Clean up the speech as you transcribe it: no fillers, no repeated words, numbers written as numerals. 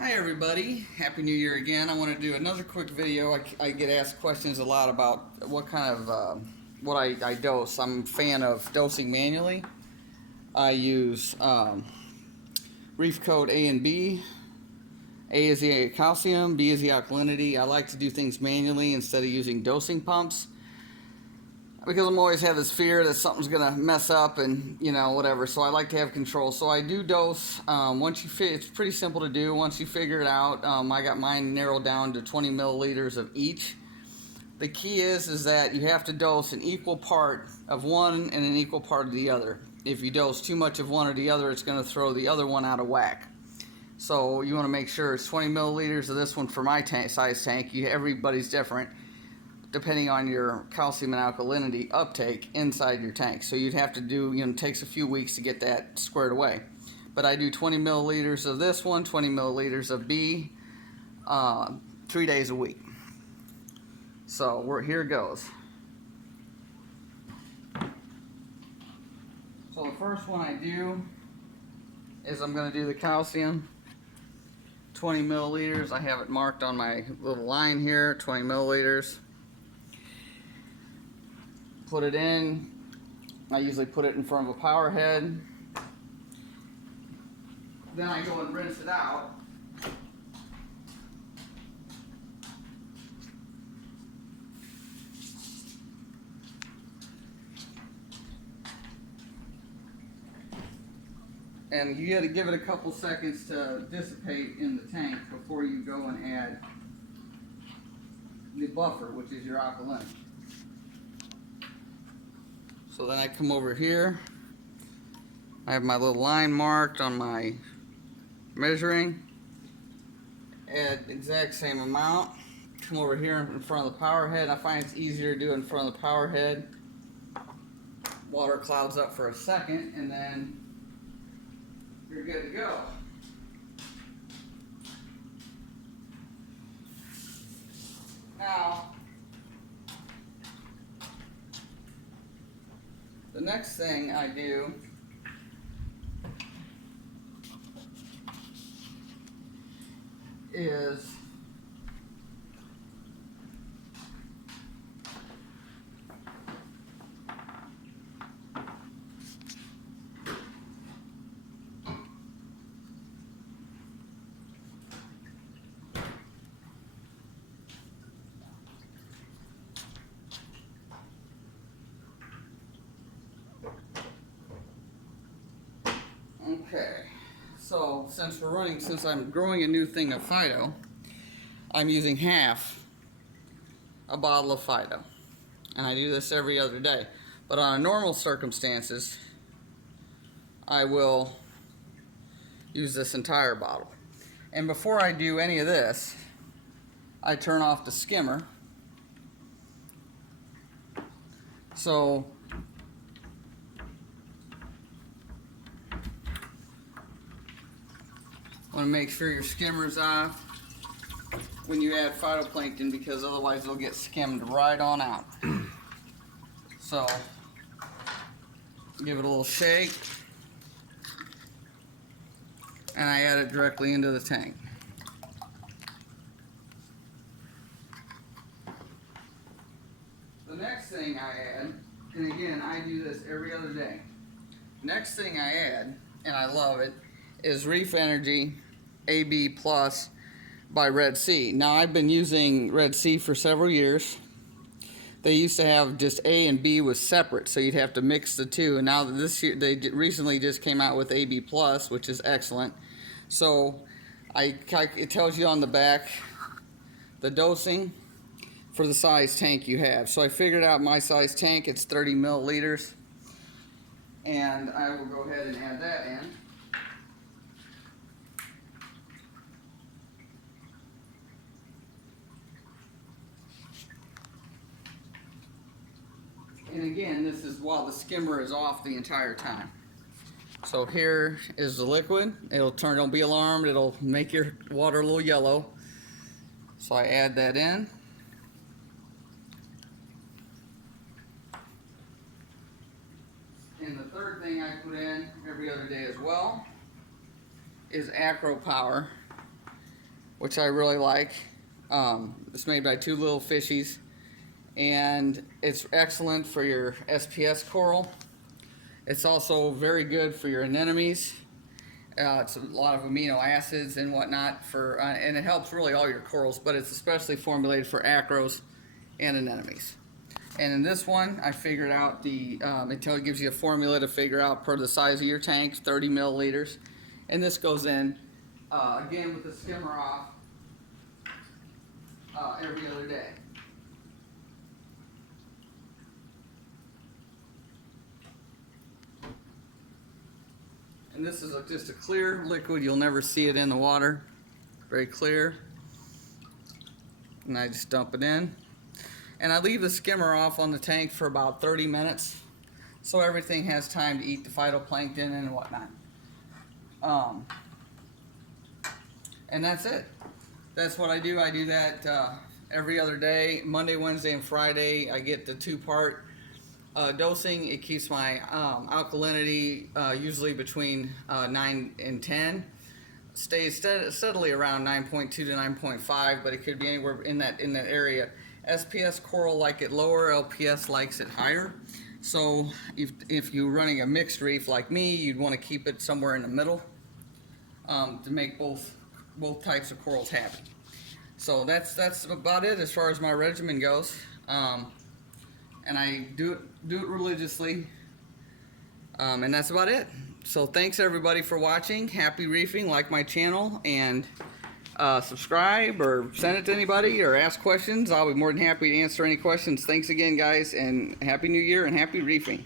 Hi everybody, Happy New Year again. I want to do another quick video. I get asked questions a lot about what kind of, what I dose. I'm a fan of dosing manually. I use Reef code A and B. A is the calcium, B is the alkalinity. I like to do things manually instead of using dosing pumps, because I'm always have this fear that something's gonna mess up and whatever. So I like to have control. So I do dose. It's pretty simple to do. Once you figure it out, I got mine narrowed down to 20 milliliters of each. The key is that you have to dose an equal part of one and an equal part of the other. If you dose too much of one or the other, it's going to throw the other one out of whack. So you want to make sure it's 20 milliliters of this one for my size tank. Everybody's different, depending on your calcium and alkalinity uptake inside your tank. So you'd have to do, it takes a few weeks to get that squared away. But I do 20 milliliters of this one, 20 milliliters of B, 3 days a week. So here it goes. So the first one I do is I'm going to do the calcium, 20 milliliters. I have it marked on my little line here, 20 milliliters. Put it in. I usually put it in front of a power head. Then I go and rinse it out. And you got to give it a couple seconds to dissipate in the tank before you go and add the buffer, which is your alkalinity. So then I come over here. I have my little line marked on my measuring. Add the exact same amount. Come over here in front of the power head. I find it's easier to do it in front of the power head. Water clouds up for a second, and then you're good to go. Now, the next thing I do is okay. So since I'm growing a new thing of Phyto, I'm using half a bottle of Phyto. And I do this every other day. But on normal circumstances, I will use this entire bottle. And before I do any of this, I turn off the skimmer. So want to make sure your skimmer's off when you add phytoplankton, because otherwise it'll get skimmed right on out. So give it a little shake, and I add it directly into the tank. The next thing I add, and again I do this every other day, next thing I add, and I love it, is Reef Energy AB Plus by Red Sea. Now I've been using Red Sea for several years. They used to have just A and B was separate, so you'd have to mix the two. And now this year, they recently just came out with AB Plus, which is excellent. So it tells you on the back the dosing for the size tank you have. So I figured out my size tank, it's 30 milliliters. And I will go ahead and add that in. And again, this is while the skimmer is off the entire time. So here is the liquid. Don't be alarmed, it'll make your water a little yellow. So I add that in. And the third thing I put in every other day as well is Accropower which I really like. It's made by Two Little Fishies, and it's excellent for your SPS coral. It's also very good for your anemones. It's a lot of amino acids and whatnot and it helps really all your corals, but it's especially formulated for acros and anemones. And in this one, I figured out it gives you a formula to figure out per the size of your tank, 30 milliliters. And this goes in, again with the skimmer off, every other day. And this is just a clear liquid. You'll never see it in the water. Very clear. And I just dump it in. And I leave the skimmer off on the tank for about 30 minutes so everything has time to eat the phytoplankton and whatnot. And that's it. That's what I do. I do that every other day. Monday, Wednesday, and Friday I get the 2-part dosing. It keeps my alkalinity usually between 9 and 10. Stays steadily around 9.2 to 9.5, but it could be anywhere in that area. SPS coral like it lower, LPS likes it higher. So if you're running a mixed reef like me, you'd want to keep it somewhere in the middle to make both types of corals happy. So that's about it as far as my regimen goes. And I do it religiously, and that's about it. So thanks everybody for watching. Happy reefing. Like my channel and subscribe or send it to anybody or ask questions. I'll be more than happy to answer any questions. Thanks again, guys, and Happy New Year and happy reefing.